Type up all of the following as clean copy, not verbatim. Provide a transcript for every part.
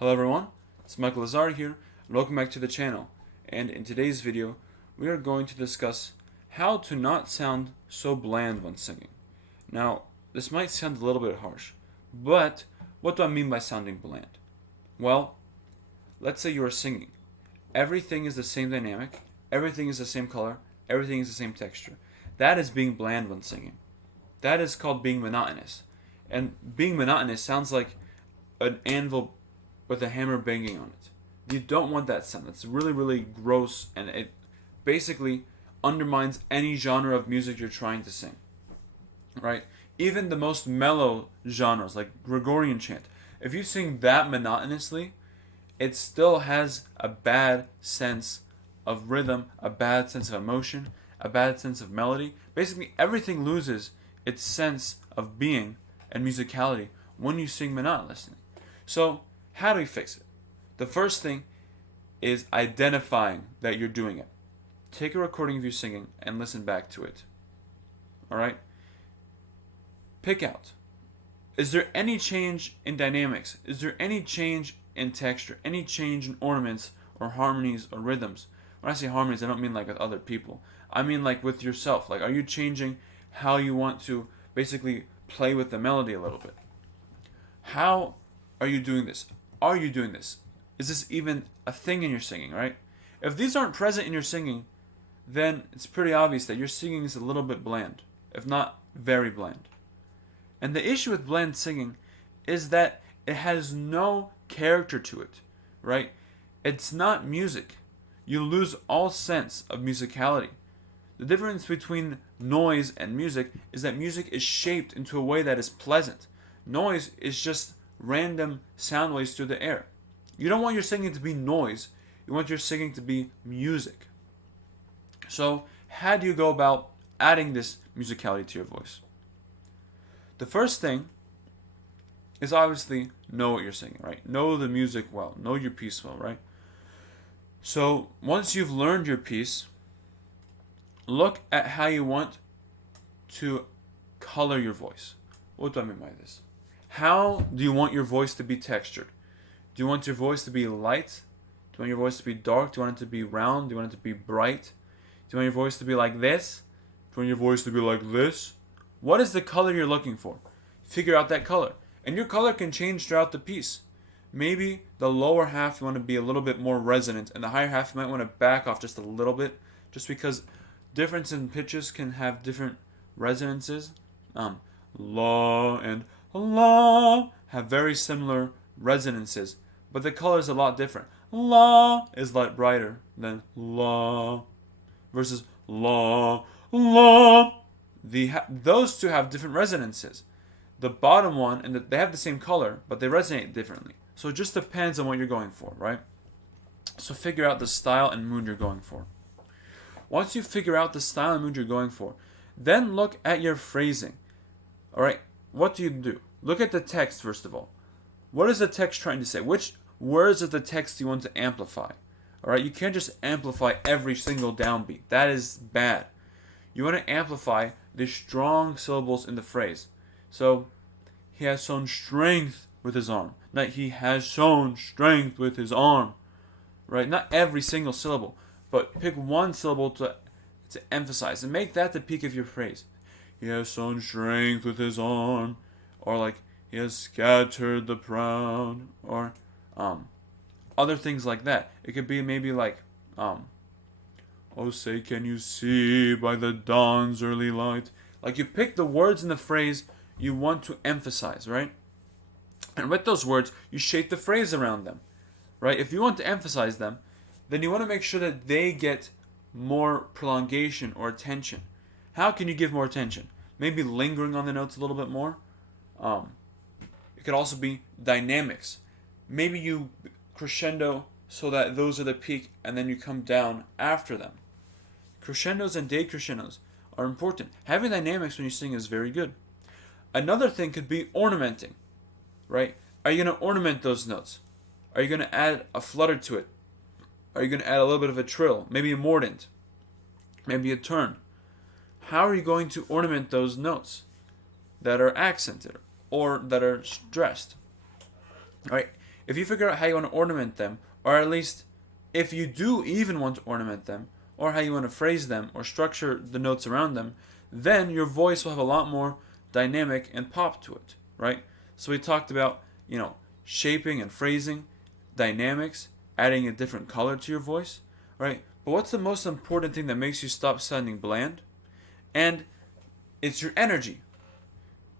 Hello everyone, it's Michael Lazar here, and welcome back to the channel. And in today's video, we are going to discuss how to not sound so bland when singing. Now, this might sound a little bit harsh, but what do I mean by sounding bland? Well, let's say you are singing. Everything is the same dynamic, everything is the same color, everything is the same texture. That is being bland when singing. That is called being monotonous. And being monotonous sounds like an anvil with a hammer banging on it. You don't want that sound. It's really, really gross, and it basically undermines any genre of music you're trying to sing. Right? Even the most mellow genres, like Gregorian chant, if you sing that monotonously, it still has a bad sense of rhythm, a bad sense of emotion, a bad sense of melody. Basically, everything loses its sense of being and musicality when you sing monotonously. So, how do we fix it? The first thing is identifying that you're doing it. Take a recording of you singing and listen back to it. Alright? Pick out. Is there any change in dynamics? Is there any change in texture? Any change in ornaments or harmonies or rhythms? When I say harmonies, I don't mean like with other people. I mean like with yourself. Like, are you changing how you want to basically play with the melody a little bit? How are you doing this? Are you doing this? Is this even a thing in your singing, right? If these aren't present in your singing, then it's pretty obvious that your singing is a little bit bland, if not very bland. And the issue with bland singing is that it has no character to it, right? It's not music. You lose all sense of musicality. The difference between noise and music is that music is shaped into a way that is pleasant. Noise is just random sound waves through the air. You don't want your singing to be noise. You want your singing to be music. So, how do you go about adding this musicality to your voice? The first thing is obviously know what you're singing, right? Know the music well. Know your piece well, right? So, once you've learned your piece, look at how you want to color your voice. What do I mean by this? How do you want your voice to be textured? Do you want your voice to be light? Do you want your voice to be dark? Do you want it to be round? Do you want it to be bright? Do you want your voice to be like this? Do you want your voice to be like this? What is the color you're looking for? Figure out that color. And your color can change throughout the piece. Maybe the lower half you want to be a little bit more resonant, and the higher half you might want to back off just a little bit, just because difference in pitches can have different resonances. La and la have very similar resonances, but the color is a lot different. La is a lot brighter than la, versus la, la. Those two have different resonances. The bottom one, and they have the same color, but they resonate differently. So it just depends on what you're going for, right? So figure out the style and mood you're going for. Once you figure out the style and mood you're going for, then look at your phrasing. Alright, what do? Look at the text first of all. What is the text trying to say? Which words of the text do you want to amplify? Alright, you can't just amplify every single downbeat. That is bad. You want to amplify the strong syllables in the phrase. So, he has shown strength with his arm. Not he has shown strength with his arm. Right? Not every single syllable, but pick one syllable to emphasize and make that the peak of your phrase. He has shown strength with his arm, or like he has scattered the proud, or other things like that. It could be maybe like oh say can you see by the dawn's early light. Like you pick the words in the phrase you want to emphasize, right? And with those words, you shape the phrase around them, right? If you want to emphasize them, then you want to make sure that they get more prolongation or attention. How can you give more attention? Maybe lingering on the notes a little bit more. It could also be dynamics. Maybe you crescendo so that those are the peak and then you come down after them. Crescendos and decrescendos are important. Having dynamics when you sing is very good. Another thing could be ornamenting, right? Are you going to ornament those notes? Are you going to add a flutter to it? Are you going to add a little bit of a trill? Maybe a mordant? Maybe a turn? How are you going to ornament those notes that are accented or that are stressed? Right? If you figure out how you want to ornament them, or at least if you do even want to ornament them, or how you want to phrase them, or structure the notes around them, then your voice will have a lot more dynamic and pop to it, right? So we talked about, shaping and phrasing, dynamics, adding a different color to your voice, right? But what's the most important thing that makes you stop sounding bland? And it's your energy.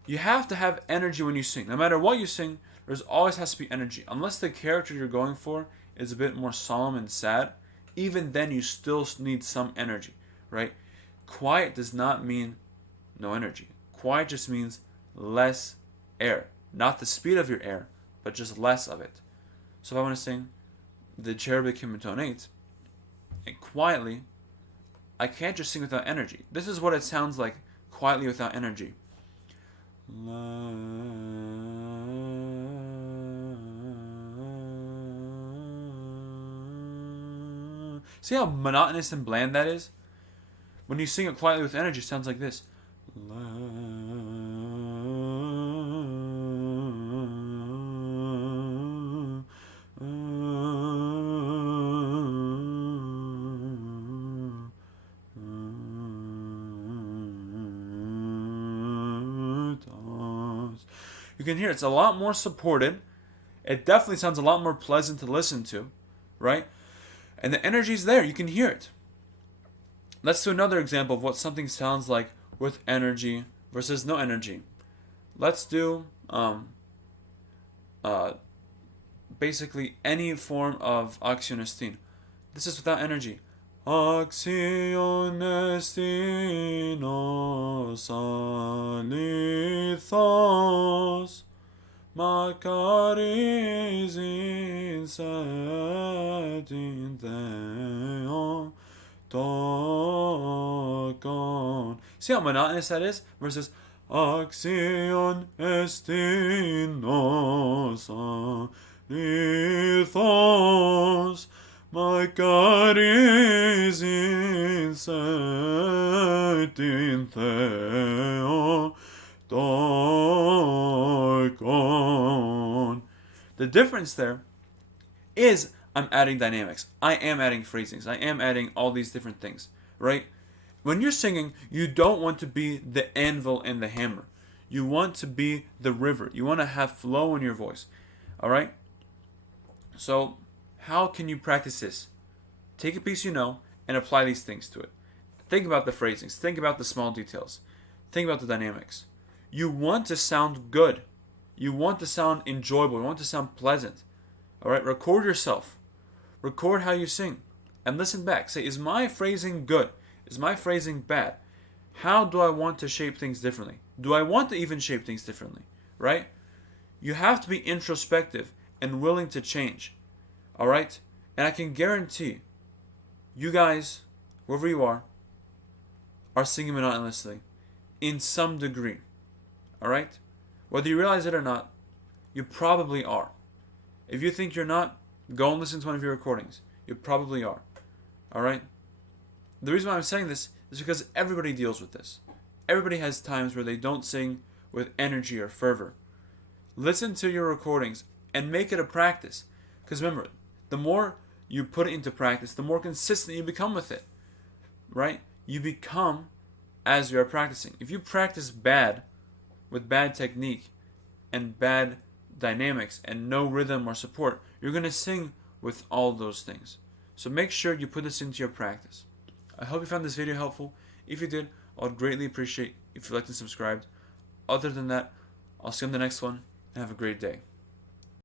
You have to have energy when you sing. No matter what you sing, there's always has to be energy. Unless the character you're going for is a bit more solemn and sad, even then you still need some energy, right? Quiet does not mean no energy. Quiet just means less air. Not the speed of your air, but just less of it. So if I want to sing the cherubic hymn in tone 8, and quietly, I can't just sing without energy. This is what it sounds like quietly without energy. See how monotonous and bland that is? When you sing it quietly with energy, it sounds like this. You can hear it's a lot more supported. It definitely sounds a lot more pleasant to listen to, right? And the energy's there. You can hear it. Let's do another example of what something sounds like with energy versus no energy. Let's do basically any form of action estin. This is without energy. Action estinos alithos Makaris insetin theon tokon. See how monotonous that is? Versus Action estinos alithos Makaris insetin theon tokon. The difference there is I'm adding dynamics. I am adding phrasings. I am adding all these different things, right? When you're singing, you don't want to be the anvil and the hammer. You want to be the river. You want to have flow in your voice, all right? So how can you practice this? Take a piece you know and apply these things to it. Think about the phrasings. Think about the small details. Think about the dynamics. You want to sound good. You want to sound enjoyable. You want to sound pleasant. All right? Record yourself. Record how you sing. And listen back. Say, is my phrasing good? Is my phrasing bad? How do I want to shape things differently? Do I want to even shape things differently? Right? You have to be introspective and willing to change. All right? And I can guarantee you guys, wherever you are singing monotonously in some degree. All right? Whether you realize it or not, you probably are. If you think you're not, go and listen to one of your recordings. You probably are. All right? The reason why I'm saying this is because everybody deals with this. Everybody has times where they don't sing with energy or fervor. Listen to your recordings and make it a practice. Because remember, the more you put it into practice, the more consistent you become with it. Right? You become as you are practicing. If you practice bad, with bad technique and bad dynamics and no rhythm or support, you're going to sing with all those things. So make sure you put this into your practice. I hope you found this video helpful. If you did, I would greatly appreciate if you liked and subscribed. Other than that, I'll see you on the next one and have a great day.